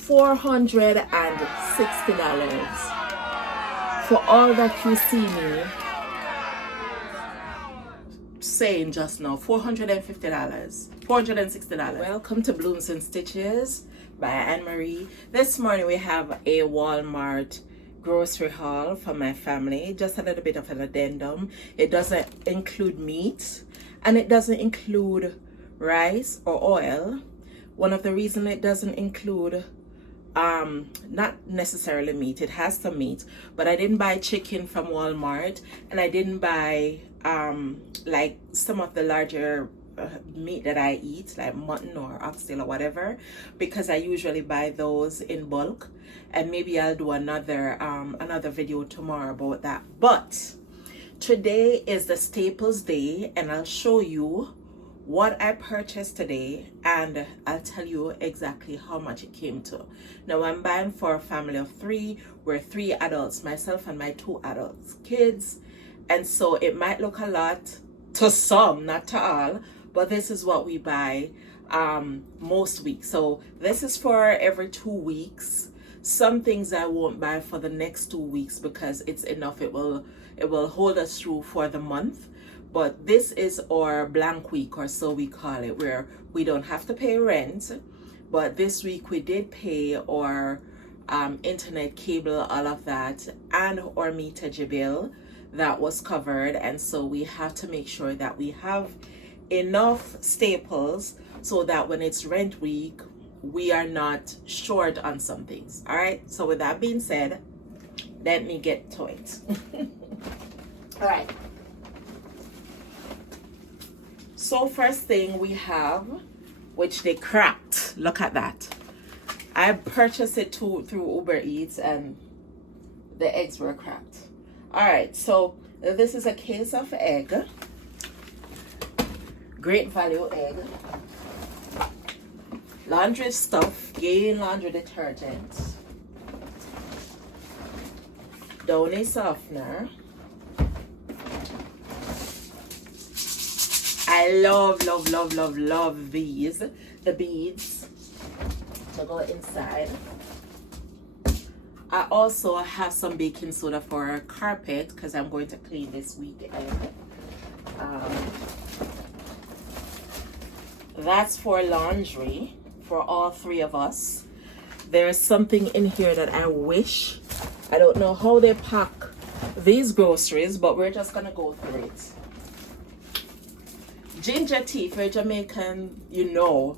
$460 for all that you see me saying just now. $450, $460. Welcome to Blooms and Stitches by Anne-Marie. This morning we have a Walmart grocery haul for my family. Just a little bit of an addendum. It doesn't include meat and it doesn't include rice or oil. One of the reasons it doesn't include not necessarily meat, it has some meat, but I didn't buy chicken from Walmart, and I didn't buy like some of the larger meat that I eat, like mutton or oxtail or whatever, because I usually buy those in bulk, and maybe I'll do another video tomorrow about that. But today is the staples day, and I'll show you what I purchased today, and I'll tell you exactly how much it came to. Now I'm buying for a family of 3. We're 3 adults, myself and my 2 adults kids, and so it might look a lot to some, not to all, but this is what we buy most weeks. So this is for every 2 weeks. Some things I won't buy for the next 2 weeks because it's enough. It will hold us through for the month. But this is our blank week, or so we call it, where we don't have to pay rent. But this week we did pay our internet, cable, all of that, and our meterage bill that was covered. And so we have to make sure that we have enough staples so that when it's rent week, we are not short on some things. All right. So with that being said, let me get to it. All right. So first thing we have, which they cracked. Look at that. I purchased it through Uber Eats, and the eggs were cracked. All right, so this is a case of egg. Great value egg. Laundry stuff, Gain laundry detergent. Downy softener. I love these. The beads to go inside. I also have some baking soda for carpet because I'm going to clean this weekend. That's for laundry for all 3 of us. There's something in here that I wish. I don't know how they pack these groceries, but we're just gonna go through it. Ginger tea. For Jamaican, you know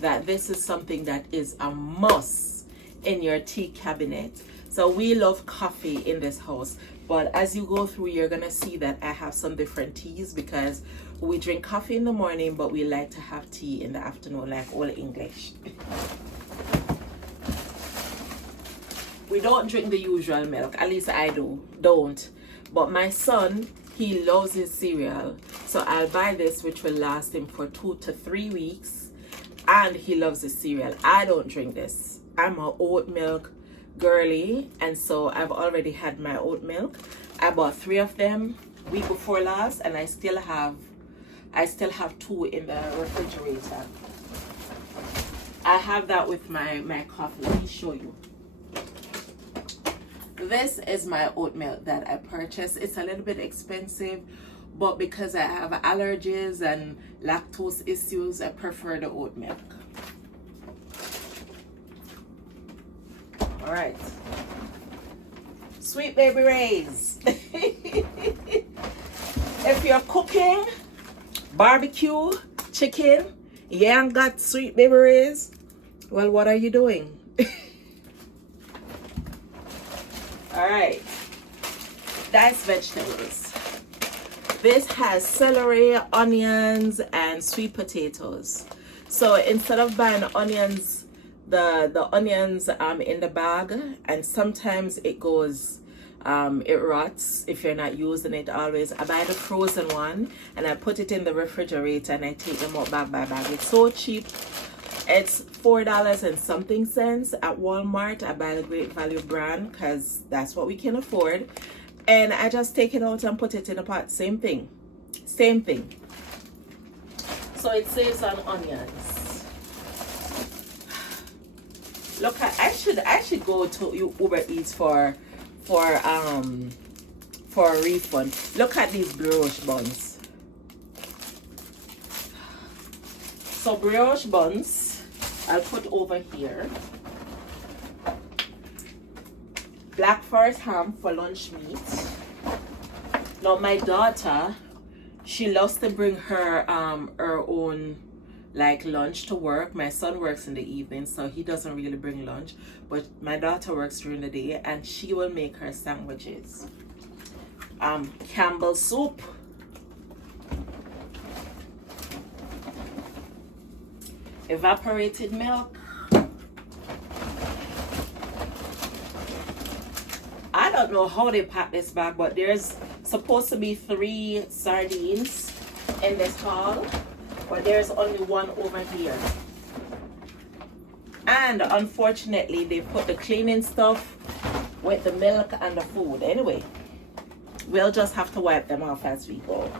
that this is something that is a must in your tea cabinet. So we love coffee in this house, but as you go through, you're gonna see that I have some different teas because we drink coffee in the morning, but we like to have tea in the afternoon, like Old English. We don't drink the usual milk, at least I don't. But my son, he loves his cereal, so I'll buy this, which will last him for 2 to 3 weeks, and he loves his cereal. I don't drink this. I'm a oat milk girly, and so I've already had my oat milk. I bought 3 of them week before last, and I still have 2 in the refrigerator. I have that with my coffee. Let me show you. This is my oat milk that I purchased. It's a little bit expensive, but because I have allergies and lactose issues, I prefer the oat milk. All right. Sweet Baby Ray's. If you're cooking barbecue chicken, you ain't got Sweet Baby Ray's, well, what are you doing? All right, diced vegetables. This has celery, onions, and sweet potatoes. So instead of buying onions, the onions in the bag, and sometimes it goes, it rots if you're not using it always. I buy the frozen one and I put it in the refrigerator and I take them out bag by bag. It's so cheap. It's $4 and something cents at Walmart. I buy the Great Value brand because that's what we can afford, and I just take it out and put it in a pot. Same thing. So it saves on onions. Look, I should go to Uber Eats for a refund. Look at these brioche buns. So brioche buns, I'll put over here. Black forest ham for lunch meat. Now my daughter, she loves to bring her own like lunch to work. My son works in the evening, so he doesn't really bring lunch, but my daughter works during the day, and she will make her sandwiches. Campbell soup, evaporated milk. I don't know how they pack this bag, but there's supposed to be 3 sardines in this haul, but there's only 1 over here. And unfortunately, they put the cleaning stuff with the milk and the food. Anyway, we'll just have to wipe them off as we go.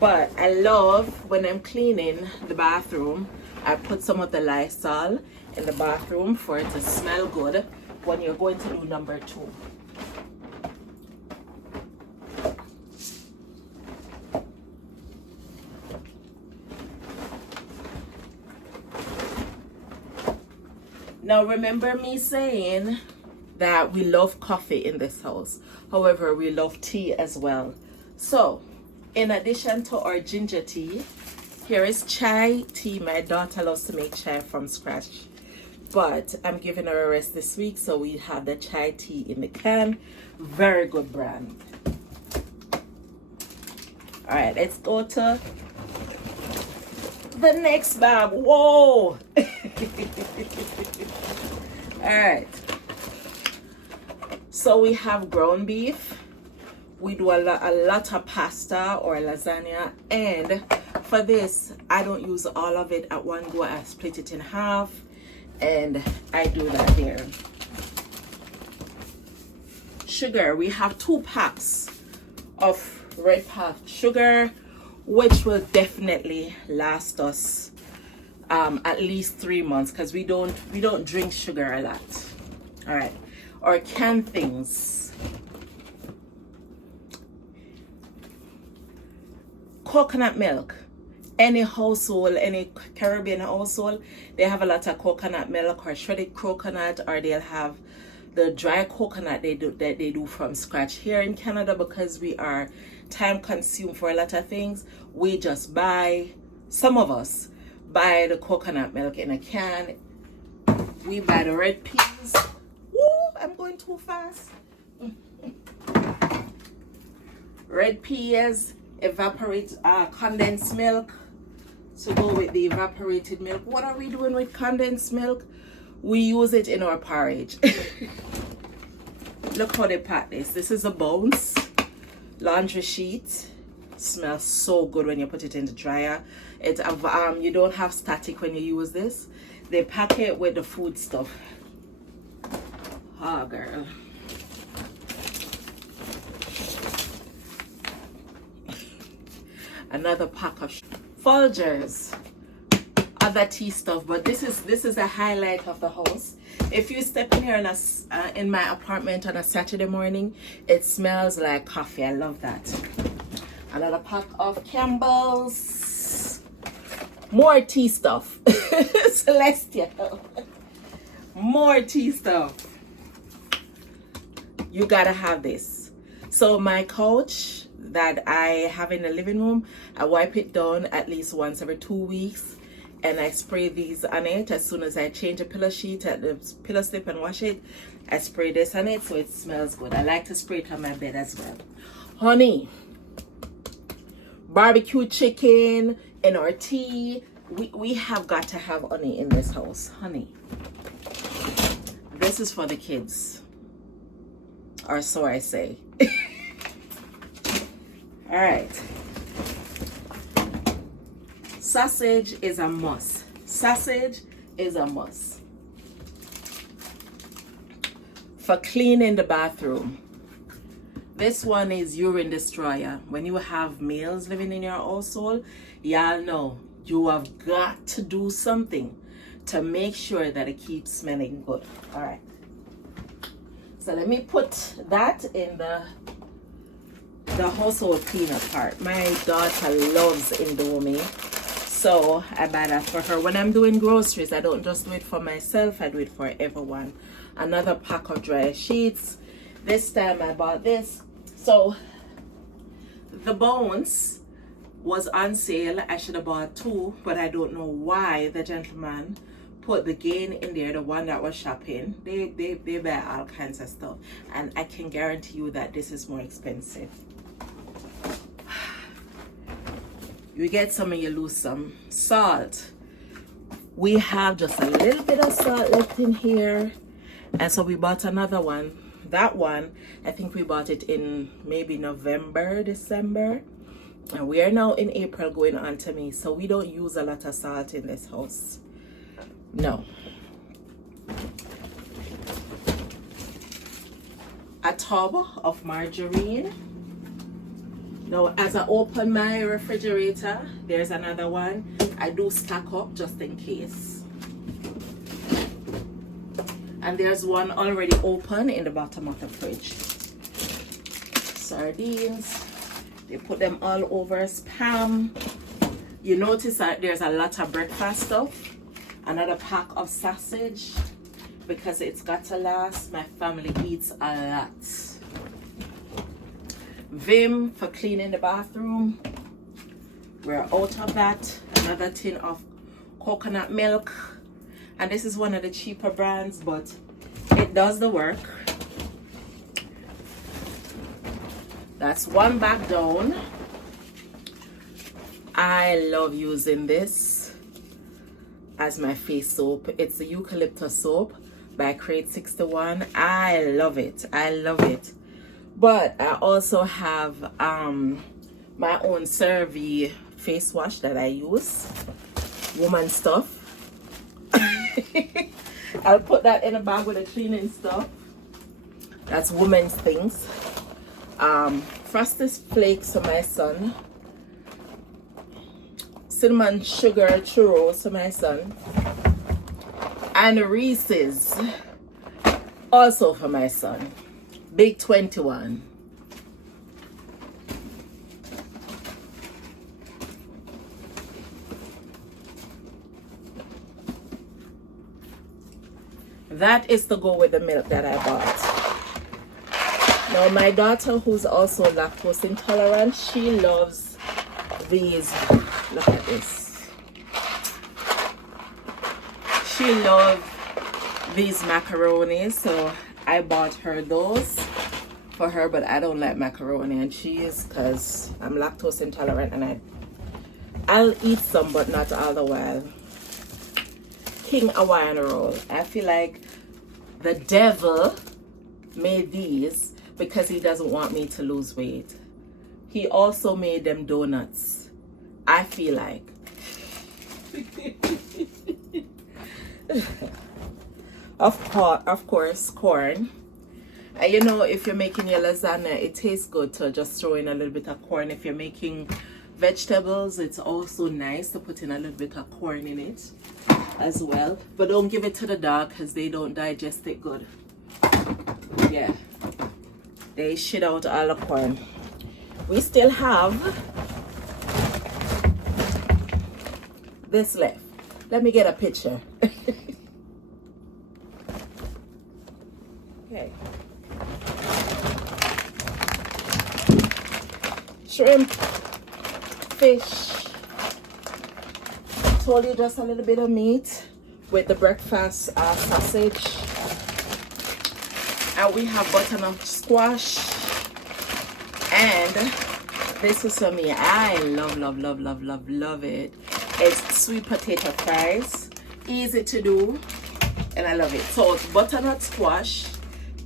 But I love when I'm cleaning the bathroom, I put some of the Lysol in the bathroom for it to smell good when you're going to do number 2. Now remember me saying that we love coffee in this house. However, we love tea as well. So in addition to our ginger tea, here is chai tea. My daughter loves to make chai from scratch, but I'm giving her a rest this week, so we have the chai tea in the can. Very good brand. All right, let's go to the next bag. Whoa. All right, so we have ground beef. We do a lot of pasta or lasagna, and for this I don't use all of it at one go. I split it in half and I do that there. Sugar, we have 2 packs of red pap sugar, which will definitely last us at least 3 months, because we don't drink sugar a lot. All right, or canned things. Coconut milk. Any household, any Caribbean household, they have a lot of coconut milk or shredded coconut, or they'll have the dry coconut they do from scratch. Here in Canada, because we are time consumed for a lot of things, we just buy, some of us buy the coconut milk in a can. We buy the red peas. Woo, I'm going too fast. Red peas, condensed milk to go with the evaporated milk. What are we doing with condensed milk? We use it in our porridge. Look how they pack this. This is the Bounce laundry sheet. Smells so good when you put it in the dryer. It you don't have static when you use this. They pack it with the food stuff. Oh girl. Another pack of Folgers, other tea stuff, but this is a highlight of the house. If you step in here in my apartment on a Saturday morning, it smells like coffee. I love that. Another pack of Campbell's. More tea stuff. Celestial. More tea stuff. You gotta have this. So my couch that I have in the living room, I wipe it down at least once every 2 weeks, and I spray these on it. As soon as I change the pillow sheet at the pillow slip and wash it, I spray this on it so it smells good. I like to spray it on my bed as well. Honey, barbecue chicken in our tea. We have got to have honey in this house. Honey, this is for the kids, or so I say. All right, sausage is a must. Sausage is a must for cleaning the bathroom. This one is urine destroyer. When you have males living in your household, y'all know you have got to do something to make sure that it keeps smelling good. All right. So let me put that in the household cleaner part. My daughter loves Indomie, so I buy that for her. When I'm doing groceries, I don't just do it for myself, I do it for everyone. Another pack of dry sheets. This time I bought this. So the bones was on sale. I should have bought 2, but I don't know why the gentleman put the gain in there, the one that was shopping. They buy all kinds of stuff, and I can guarantee you that this is more expensive. You get some and you lose some. Salt. We have just a little bit of salt left in here, and so we bought another one. That one, I think we bought it in maybe November, December, and we are now in April going on to May, so we don't use a lot of salt in this house. No. A tub of margarine. Now, as I open my refrigerator, there's another one. I do stack up just in case. And there's one already open in the bottom of the fridge. Sardines. They put them all over Spam. You notice that there's a lot of breakfast stuff. Another pack of sausage, because it's got to last. My family eats a lot. Vim for cleaning the bathroom. We're out of that. Another tin of coconut milk, and this is one of the cheaper brands, but it does the work. That's one bag down. I love using this as my face soap. It's the eucalyptus soap by Crate 61. I love it. I love it. But I also have my own CeraVe face wash that I use. Woman stuff. I'll put that in a bag with the cleaning stuff. That's women's things. Frosted Flakes for my son. Cinnamon sugar churros for my son. And Reese's also for my son. Big 21. That is to go with the milk that I bought. Now my daughter, who's also lactose intolerant, she loves these. Look at this. She loves these macaronis, so I bought her those for her, but I don't like macaroni and cheese because I'm lactose intolerant, and I'll eat some, but not all the while. King Hawaiian roll. I feel like the devil made these because he doesn't want me to lose weight. He also made them donuts, I feel like. Of course, corn. And you know, if you're making your lasagna, it tastes good to just throw in a little bit of corn. If you're making vegetables, it's also nice to put in a little bit of corn in it as well. But don't give it to the dog because they don't digest it good. Yeah, they shit out all the corn. We still have this left. Let me get a picture. Okay. Shrimp, fish. Told you just a little bit of meat with the breakfast sausage. And we have butternut squash. And this is for me. I love it. It's sweet potato fries. Easy to do. And I love it. So butternut squash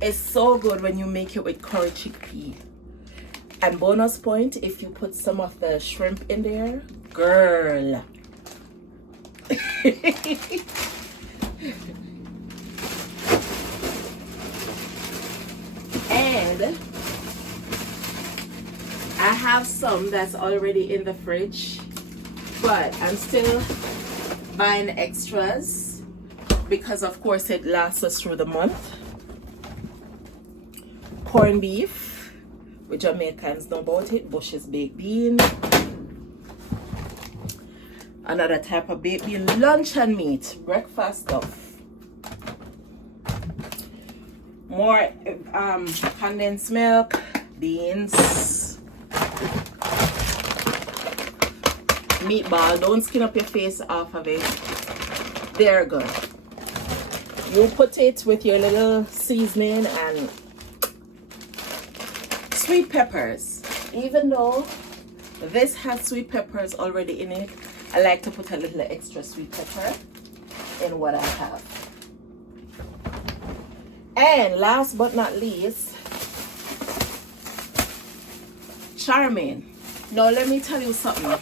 is so good when you make it with curry chickpea. And bonus point, if you put some of the shrimp in there, girl. And I have some that's already in the fridge, but I'm still buying extras because of course it lasts us through the month. Corned beef, we Jamaicans know about it. Bush's baked bean, another type of baked bean. Luncheon meat, breakfast stuff. More condensed milk, beans, meatball. Don't skin up your face off of it. They're good. You put it with your little seasoning and sweet peppers. Even though this has sweet peppers already in it, I like to put a little extra sweet pepper in what I have. And last but not least, Charmin. Now let me tell you something.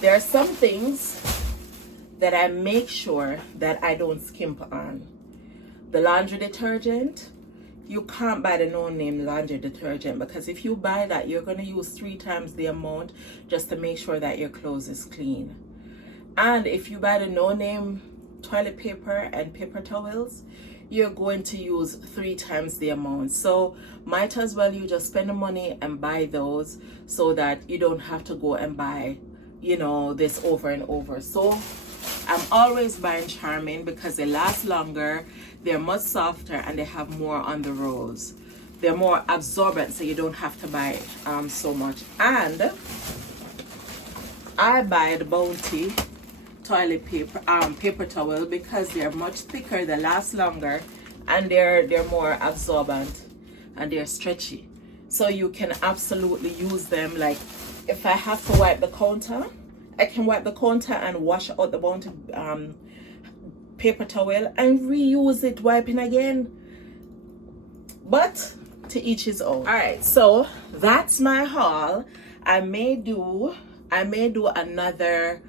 There are some things that I make sure that I don't skimp on. The laundry detergent, you can't buy the no-name laundry detergent, because if you buy that, you're going to use 3 times the amount just to make sure that your clothes is clean. And if you buy the no-name toilet paper and paper towels, you're going to use 3 times the amount. So might as well you just spend the money and buy those, so that you don't have to go and buy, you know, this over and over. So I'm always buying Charmin because they last longer, they're much softer, and they have more on the rolls. They're more absorbent, so you don't have to buy so much. And I buy the Bounty toilet paper, paper towel, because they're much thicker, they last longer, and they're more absorbent, and they're stretchy. So you can absolutely use them. Like if I have to wipe the counter, I can wipe the counter and wash out the Bounty paper towel and reuse it, wiping again. But to each his own. All right, so that's my haul. I may do another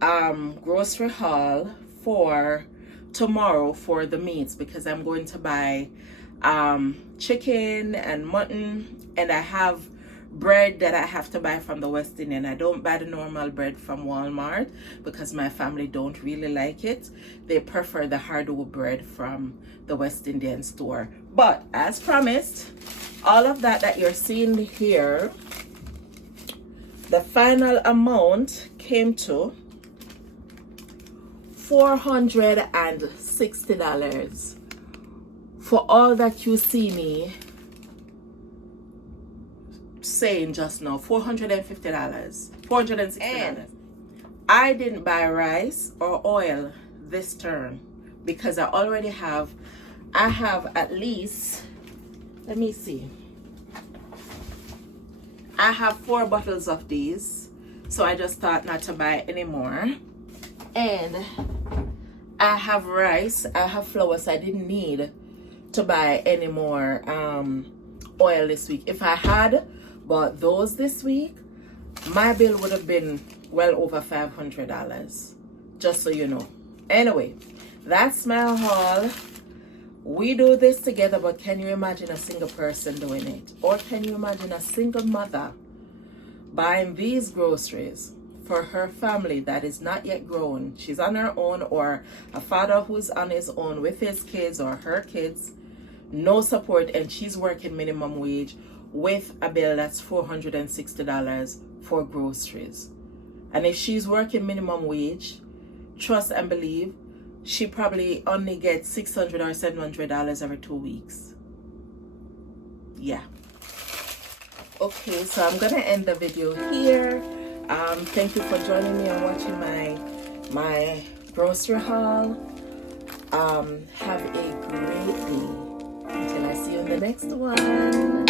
grocery haul for tomorrow for the meats, because I'm going to buy chicken and mutton, and I have bread that I have to buy from the West Indian. I don't buy the normal bread from Walmart because my family don't really like it. They prefer the hardwood bread from the West Indian store. But as promised, all of that you're seeing here, the final amount came to $460 for all that you see me saying just now. $450, $460. And I didn't buy rice or oil this turn because I already have, I have at least, let me see, I have 4 bottles of these, so I just thought not to buy any more. And I have rice, I have flour, so I didn't need to buy any more oil this week. If I had bought those this week, my bill would have been well over $500, just so you know. Anyway, that's my haul. We do this together, but can you imagine a single person doing it? Or can you imagine a single mother buying these groceries for her family that is not yet grown? She's on her own, or a father who's on his own with his kids or her kids, no support, and she's working minimum wage with a bill that's $460 for groceries. And if she's working minimum wage, trust and believe, she probably only gets $600 or $700 every 2 weeks. Yeah. Okay, so I'm gonna end the video here. Thank you for joining me and watching my grocery haul. Have a great day. Until I see you in the next one.